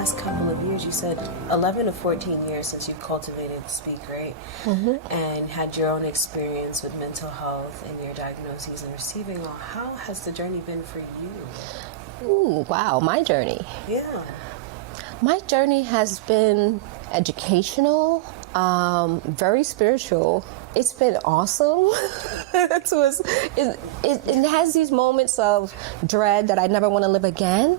last couple of years, you said 11 to 14 years since you've cultivated Speak, right? And had your own experience with mental health and your diagnoses and receiving all. How has the journey been for you? Ooh, wow, my journey. Yeah. My journey has been educational, very spiritual. It's been awesome. It has these moments of dread that I never want to live again.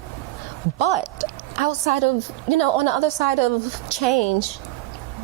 But outside of, on the other side of change,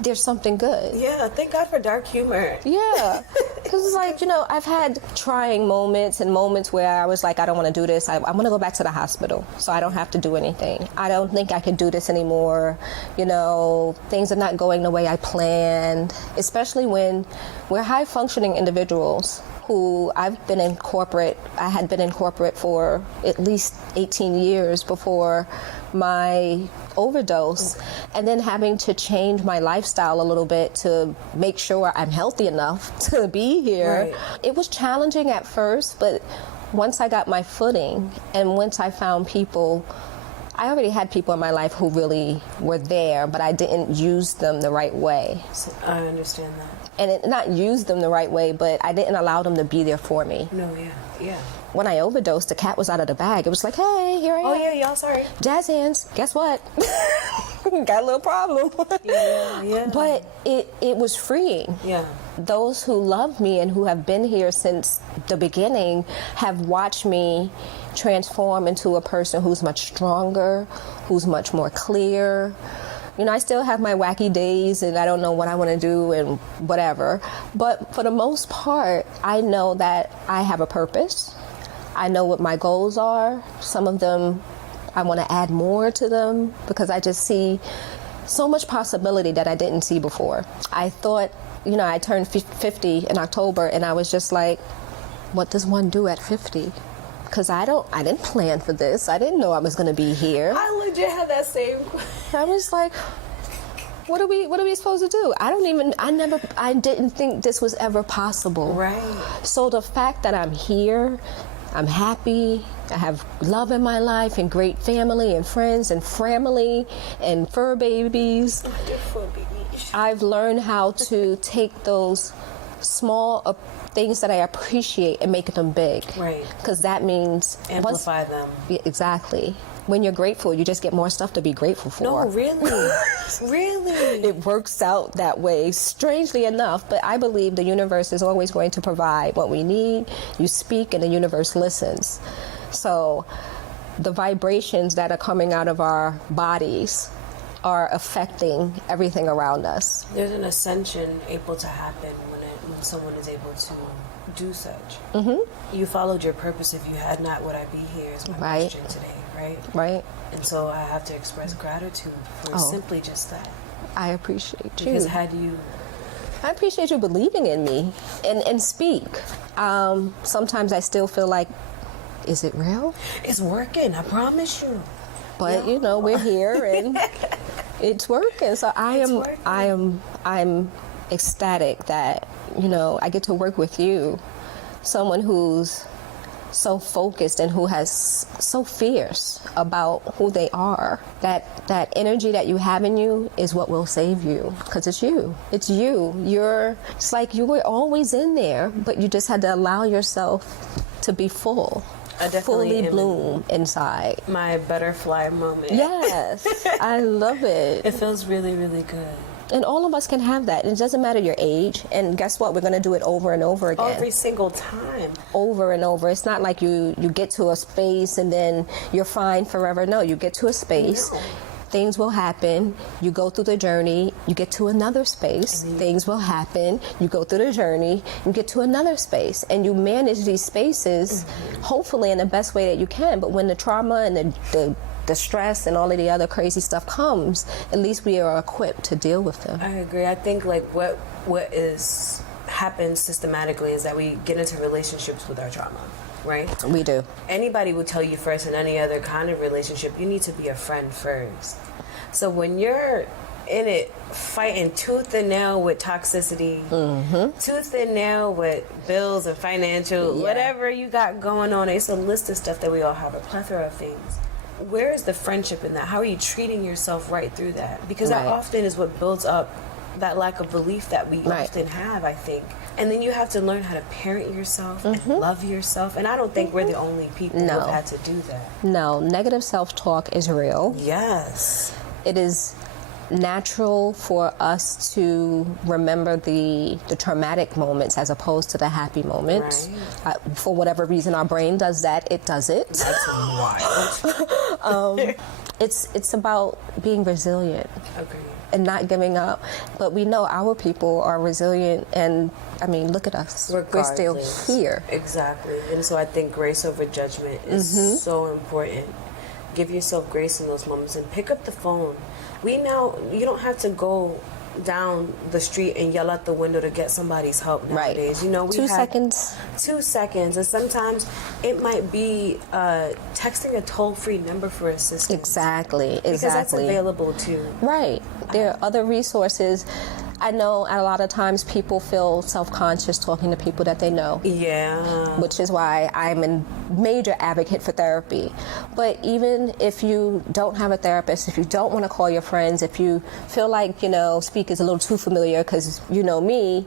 there's something good. Yeah, thank God for dark humor. Yeah, because it's like, I've had trying moments and moments where I was like, I don't want to do this. I want to go back to the hospital so I don't have to do anything. I don't think I can do this anymore. Things are not going the way I planned, especially when we're high-functioning individuals who I had been in corporate for at least 18 years before my overdose, and then having to change my lifestyle a little bit to make sure I'm healthy enough to be here. Right. It was challenging at first, but once I got my footing and once I found people, I already had people in my life who really were there, but I didn't use them the right way. So I understand that. And not use them the right way, but I didn't allow them to be there for me. No, yeah. When I overdosed, the cat was out of the bag. It was like, hey, here I am. Oh, yeah, y'all, sorry. Jazz hands. Guess what? Got a little problem. Yeah. But it was freeing. Yeah. Those who love me and who have been here since the beginning have watched me transform into a person who's much stronger, who's much more clear. I still have my wacky days and I don't know what I want to do and whatever. But for the most part, I know that I have a purpose. I know what my goals are. Some of them, I want to add more to them because I just see so much possibility that I didn't see before. I thought, I turned 50 in October and I was just like, what does one do at 50? Because I didn't plan for this. I didn't know I was going to be here. I legit had that same question. I was like, what are we supposed to do? I didn't think this was ever possible. Right. So the fact that I'm here, I'm happy, I have love in my life and great family and friends and family and fur babies. I've learned how to take those small things that I appreciate and make them big. Right. Because that means amplify them. Yeah, exactly. When you're grateful, you just get more stuff to be grateful for. No, really? Really? It works out that way, strangely enough, but I believe the universe is always going to provide what we need. You speak and the universe listens. So the vibrations that are coming out of our bodies are affecting everything around us. There's an ascension able to happen when someone is able to do such. You followed your purpose. If you had not, would I be here is my question today, right? Right. And so I have to express gratitude for simply just that. I appreciate you. Because I appreciate you believing in me and speak. Sometimes I still feel like, is it real? It's working, I promise you. But we're here and it's working. So I'm ecstatic that I get to work with you, someone who's so focused and who has so fierce about who they are. That energy that you have in you is what will save you, because it's you. It's you. It's like you were always in there, but you just had to allow yourself to be full. Fully bloom inside. My butterfly moment. Yes, I love it. It feels really, really good. And all of us can have that. It doesn't matter your age. And guess what? We're going to do it over and over again. Every single time. Over and over. It's not like you get to a space and then you're fine forever. No, you get to a space. No. Things will happen. You go through the journey. You get to another space. Things will happen. You go through the journey. You get to another space. And you manage these spaces, hopefully in the best way that you can. But when the trauma and the stress and all of the other crazy stuff comes, at least we are equipped to deal with them. I agree. I think what happens systematically is that we get into relationships with our trauma. Right? We do. Anybody will tell you first in any other kind of relationship, you need to be a friend first. So when you're in it fighting tooth and nail with toxicity, tooth and nail with bills and financial, whatever you got going on, it's a list of stuff that we all have, a plethora of things. where is the friendship in that? How are you treating yourself right through that? Because that Right. often is what builds up that lack of belief that we Right. often have, I think. And then you have to learn how to parent yourself Mm-hmm. and love yourself. And I don't think we're the only people No. who've had to do that. No, negative self-talk is real. Yes. It is natural for us to remember the traumatic moments as opposed to the happy moments. For whatever reason, our brain does that. It does it. That's wild. It's about being resilient Okay. and not giving up. But we know our people are resilient, and I mean, look at us. We're still Regardless. here. Exactly. And so I think grace over judgment is Mm-hmm. so important. Give yourself grace in those moments and pick up the phone. You don't have to go down the street and yell out the window to get somebody's help nowadays. Right. You know, we 2 have seconds. 2 seconds, and sometimes it might be texting a toll-free number for assistance. Exactly. Because that's Exactly. available too. Right. There are other resources. I know a lot of times people feel self-conscious talking to people that they know, Yeah. which is why I'm a major advocate for therapy. But even if you don't have a therapist, if you don't want to call your friends, if you feel like, speak is a little too familiar because you know me,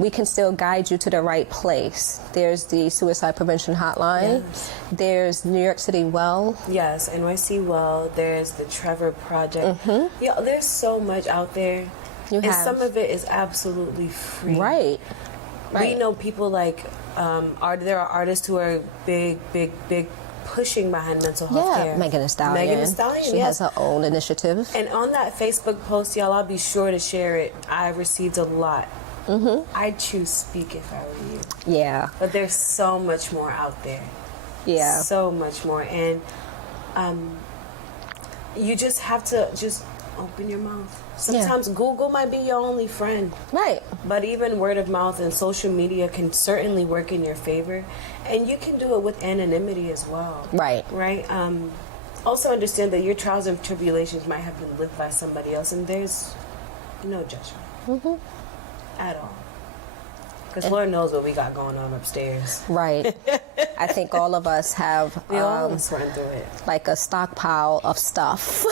we can still guide you to the right place. There's the Suicide Prevention Hotline. Yes. There's New York City Well. Yes, NYC Well. There's the Trevor Project. Yeah, there's so much out there. You And have. some of it is absolutely free. Right. We know people like there are artists who are big pushing behind mental health Yeah, care. Megan Thee Stallion. Megan Thee Stallion, She yes. has her own initiative. And on that Facebook post, y'all, I'll be sure to share it. I received a lot. I'd choose Speak if I were you. Yeah. But there's so much more out there. Yeah. So much more. And you just have to just open your mouth. Sometimes Google might be your only friend. Right. But even word of mouth and social media can certainly work in your favor. And you can do it with anonymity as well. Right. Right? Also understand that your trials and tribulations might have been lived by somebody else, and there's no judgment at all. Because Lord knows what we got going on upstairs. Right. I think all of us have We all just run through it. like a stockpile of stuff.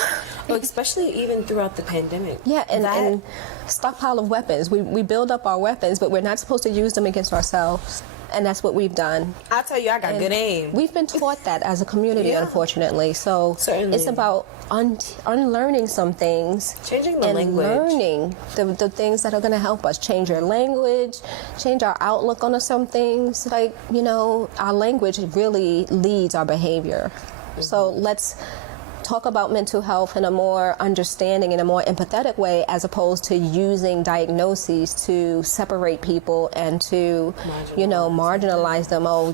Well, especially even throughout the pandemic. Yeah, and, That- and stockpile of weapons. We build up our weapons, but we're not supposed to use them against ourselves. And that's what we've done. I'll tell you, I got And good aim. We've been taught that as a community, Yeah. unfortunately. So Certainly. it's about unlearning some things. Changing the and language. learning the things that are going to help us change our language, change our outlook on some things. Like, our language really leads our behavior. So let's talk about mental health in a more understanding, in a more empathetic way, as opposed to using diagnoses to separate people and to, marginalize them. Oh,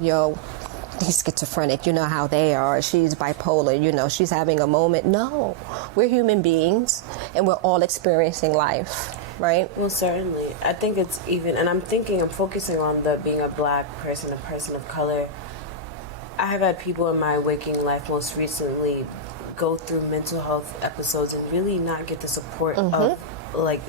he's schizophrenic, you know how they are. She's bipolar, she's having a moment. No, we're human beings and we're all experiencing life, right? Well, certainly. I think it's even, and I'm focusing on being a black person, a person of color. I have had people in my waking life most recently go through mental health episodes and really not get the support of like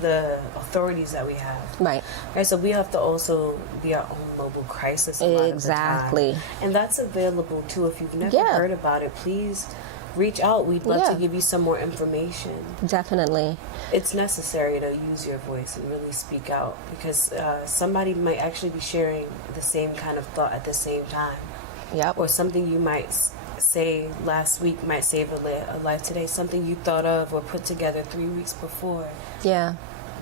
the authorities that we have. Right. Right. So we have to also be our own mobile crisis a lot Exactly. of the time. And that's available too. If you've never Yeah. heard about it, please reach out. We'd love Yeah. to give you some more information. Definitely. It's necessary to use your voice and really speak out because somebody might actually be sharing the same kind of thought at the same time. Yep. Or something you might say last week might save a life today. Something you thought of or put together 3 weeks before Yeah.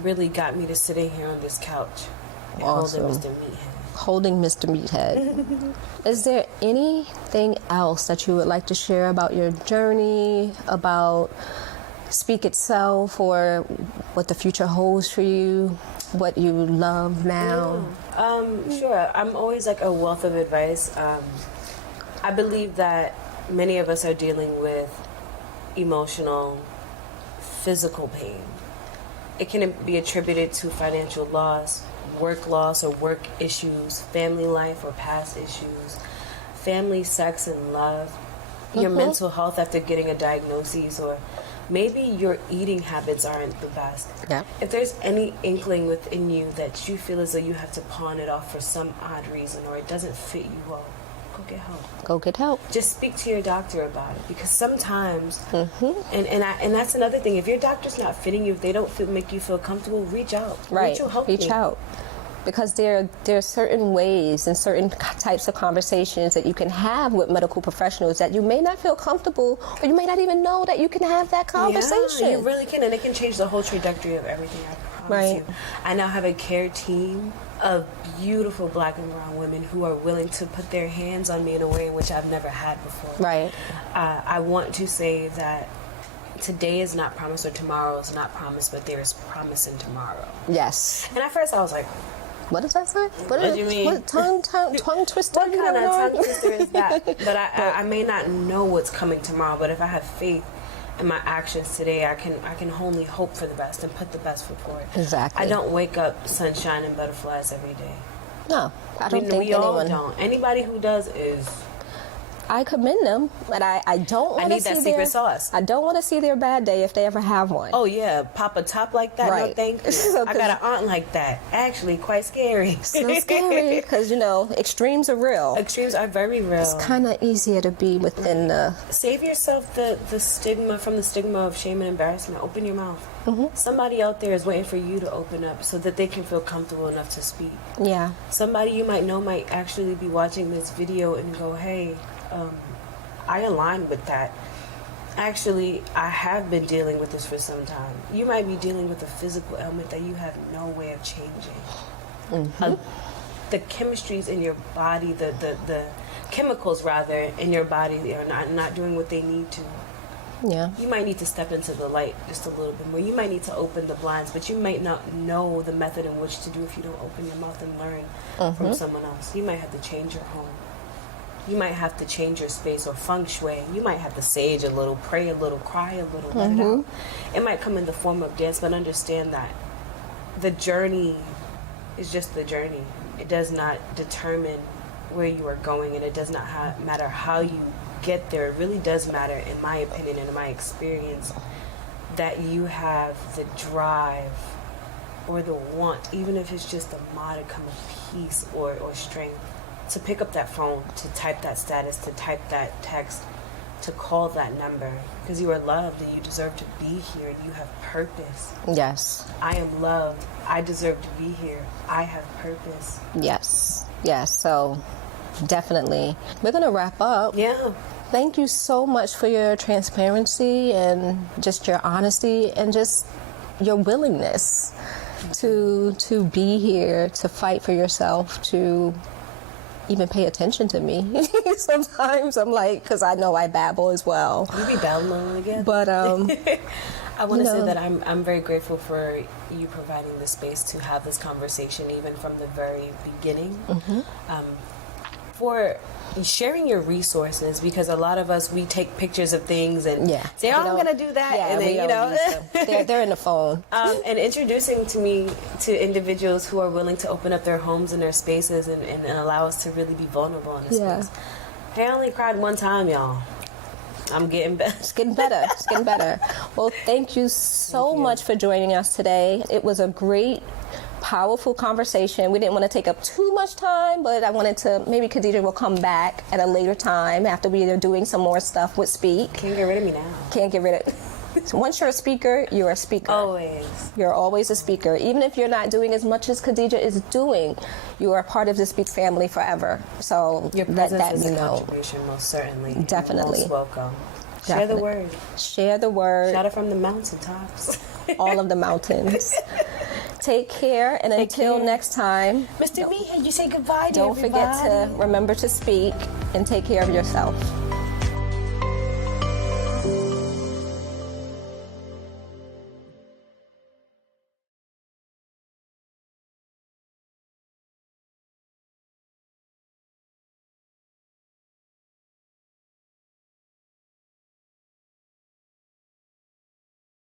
really got me to sitting here on this couch and Awesome. holding Mr. Meathead. Holding Mr. Meathead. Is there anything else that you would like to share about your journey, about Speak itself, or what the future holds for you, what you love now? Sure. I'm always like a wealth of advice. I believe that many of us are dealing with emotional, physical pain. It can be attributed to financial loss, work loss or work issues, family life or past issues, family, sex, and love, your mental health after getting a diagnosis, or maybe your eating habits aren't the best. Yeah. If there's any inkling within you that you feel as though you have to pawn it off for some odd reason or it doesn't fit you well, go get help. Go get help. Just speak to your doctor about it, because sometimes, and that's another thing. If your doctor's not fitting you, if they don't make you feel comfortable, reach out. Right. Reach out. Because there are certain ways and certain types of conversations that you can have with medical professionals that you may not feel comfortable, or you may not even know that you can have that conversation. Yeah, you really can, and it can change the whole trajectory of everything. I promise you. I now have a care team of beautiful Black and brown women who are willing to put their hands on me in a way in which I've never had before. Right. I want to say that today is not promised, or tomorrow is not promised, but there is promise in tomorrow. Yes. And at first I was like, what does that say? What do you mean? What tongue twister? What kind of tongue twister is that? But I may not know what's coming tomorrow, but if I have faith in my actions today, I can only hope for the best and put the best foot forward. Exactly. I don't wake up sunshine and butterflies every day. No, I don't think we all don't. Anybody who does is... I commend them, but I don't want to see I need that secret sauce. I don't want to see their bad day if they ever have one. Oh yeah, pop a top like that? Right. No, thank you. So, I got an aunt like that. Actually, quite scary. So scary, because, extremes are real. Extremes are very real. It's kind of easier to be within the... Save yourself the stigma of shame and embarrassment. Open your mouth. Mm-hmm. Somebody out there is waiting for you to open up so that they can feel comfortable enough to speak. Yeah. Somebody you might know might actually be watching this video and go, hey... I align with that. Actually, I have been dealing with this for some time. You might be dealing with a physical ailment that you have no way of changing. Mm-hmm. The chemistries in your body, the chemicals rather in your body are not doing what they need to. Yeah. You might need to step into the light just a little bit more. You might need to open the blinds, but you might not know the method in which to do if you don't open your mouth and learn from someone else. You might have to change your home. You might have to change your space or feng shui. You might have to sage a little, pray a little, cry a little, let it out. It might come in the form of dance, but understand that the journey is just the journey. It does not determine where you are going, and it does not matter how you get there. It really does matter, in my opinion and in my experience, that you have the drive or the want, even if it's just a modicum of peace or strength, to pick up that phone, to type that status, to type that text, to call that number, because you are loved and you deserve to be here and you have purpose. Yes. I am loved. I deserve to be here. I have purpose. Yes. So definitely. We're going to wrap up. Yeah. Thank you so much for your transparency and just your honesty and just your willingness to be here, to fight for yourself, to even pay attention to me. Sometimes I'm like, because I know I babble as well. You be babbling again. But I want to say that I'm very grateful for you providing the space to have this conversation, even from the very beginning. For sharing your resources, because a lot of us, we take pictures of things and say, I'm going to do that, and then they're in the phone. And introducing to me to individuals who are willing to open up their homes and their spaces and allow us to really be vulnerable in this space. Hey, I only cried one time, y'all. I'm getting better. It's getting better. Well, thank you so much for joining us today. It was a great, powerful conversation. We didn't want to take up too much time, but I wanted to, maybe Khadija will come back at a later time after we are doing some more stuff with Speak. Can't get rid of me now. Can't get rid of So once you're a speaker, you're a speaker. Always. You're always a speaker. Even if you're not doing as much as Khadija is doing, you are part of the Speak family forever. So your presence is a contribution, most certainly. Definitely. You're most welcome. Definitely. Share the word. Share the word. Shout it from the mountaintops. All of the mountains. Take care, and until next time. Mr. Mia, you say goodbye to everybody. Don't forget to remember to speak and take care of yourself.